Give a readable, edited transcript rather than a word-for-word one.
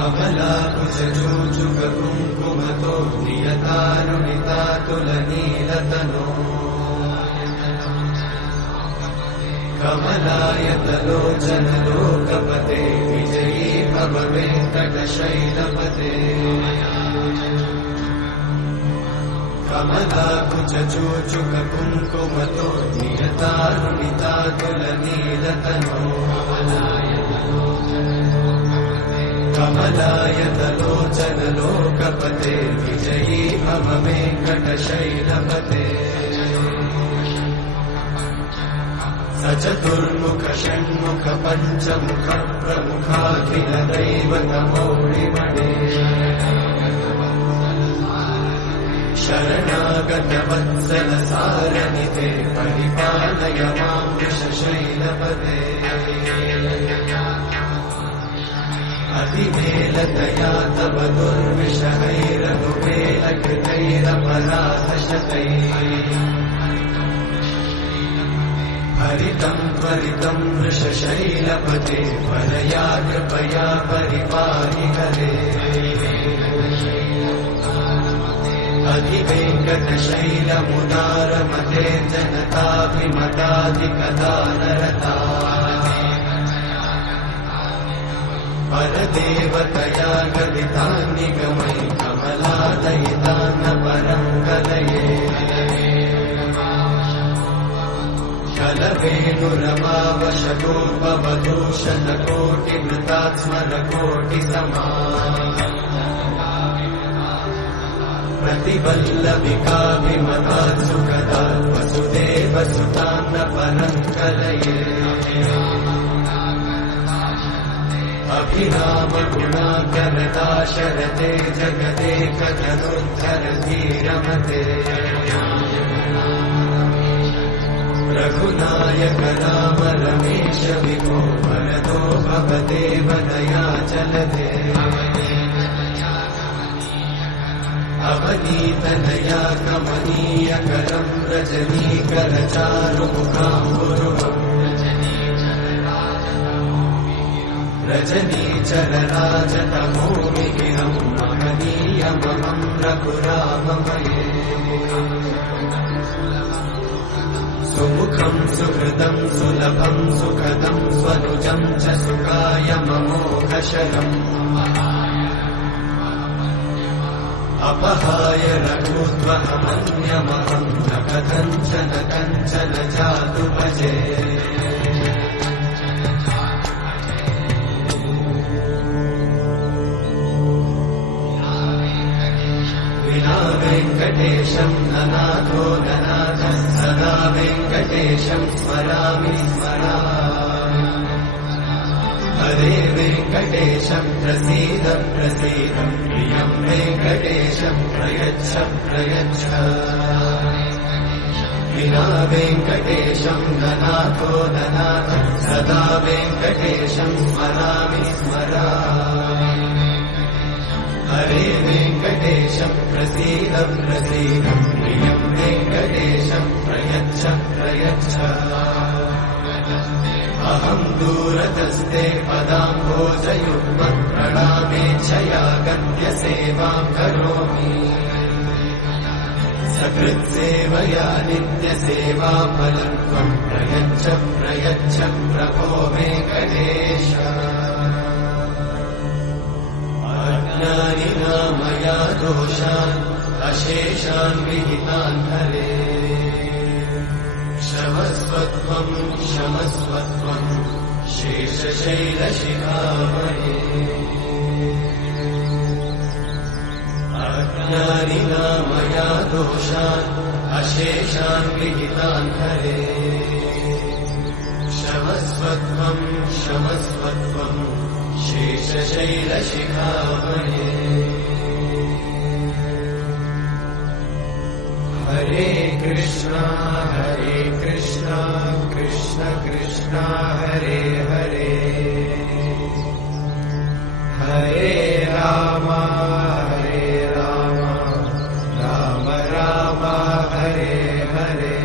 कमलाकुचूचुककुङ्कुमतो नियतारुणितातुलनीलतनो कमलायतलोचनलोकपते विजयी भव वेङ्कटशैलपते कमलाकुचूचुककुङ्कुमतो नियतारुणितातुलनीलतनो कमलायतलोचनलोकपते विजयी भव वेङ्कटशैलपते सचतुर्मुख षण्मुख पञ्चमुख प्रमुखाखिल दैवतमौलिमणे शरणागत वत्सल सारनिते परिपालय मां वृषशैलपते अतिमेलतया तव दुर्विषहैरनुमेलकृतैरपराधशतैः हरितं त्वरितं वृषशैलपते परया कृपया परिपाहि हरे अधिवेङ्कटशैलमुदारमते जनताभिमताधिकदानरता परदेवतया गदितान्निगमयि कमलादयितान्न परं कलये कलवेणुरमावशतोपवधूषणकोटिमृतात्स्मरकोटिसमा प्रतिवल्लभिकाभिमतात् सुखदात् वसुदेवसुतान्न परं कलये अभिरामगुणाकरदाशरथे जगदेकधनुर्धरधीरमते रघुनायक राम रमेश विभो वरदो भवदेव दयाचलते अवनीतनया कमनीयकरं रजनीकरचारुमुखाम्बुरुहम् रजनीचरराजतमोमिहिरं महनीयमहं रघुराममये सुमुखं सुहृदं सुलभं सुखदं स्वनुजं च सुखायममोघशरम् अपहाय रघुत्वमन्यमहं न कथञ्चन कञ्चन जातु भजे विना वेङ्कटेशं ननाथो ननाथः सदा वेङ्कटेशं स्मरामि स्मरामि हरे वेङ्कटेशं प्रसीद प्रसीद प्रियं वेङ्कटेशं प्रयच्छ प्रयच्छ विना वेङ्कटेशं ननाथो ननाथः सदा वेङ्कटेशं स्मरामि स्मरामि हरे वेङ्कटेशं प्रसीद प्रसीद प्रियं वेङ्कटेशं प्रयच्छ प्रयच्छ अहं दूरतस्ते पदाम्भोजयुग्मं प्रणामेच्छया गद्यसेवां करोमि सकृत्सेवया नित्यसेवाफलं त्वं प्रयच्छ प्रयच्छ प्रभो वेङ्कटेश अज्ञानिना मया दोषान् अशेषान् विहितान् हरे क्षमस्वत्वं क्षमस्वत्वं शेषशैलशिखामणे अज्ञानिना मया दोषान् अशेषान् विहितान् हरे क्षमस्वत्वं क्षमस्वत्वं शेषशैलशिखामणे हरे कृष्णा कृष्ण कृष्ण हरे हरे हरे राम राम राम हरे हरे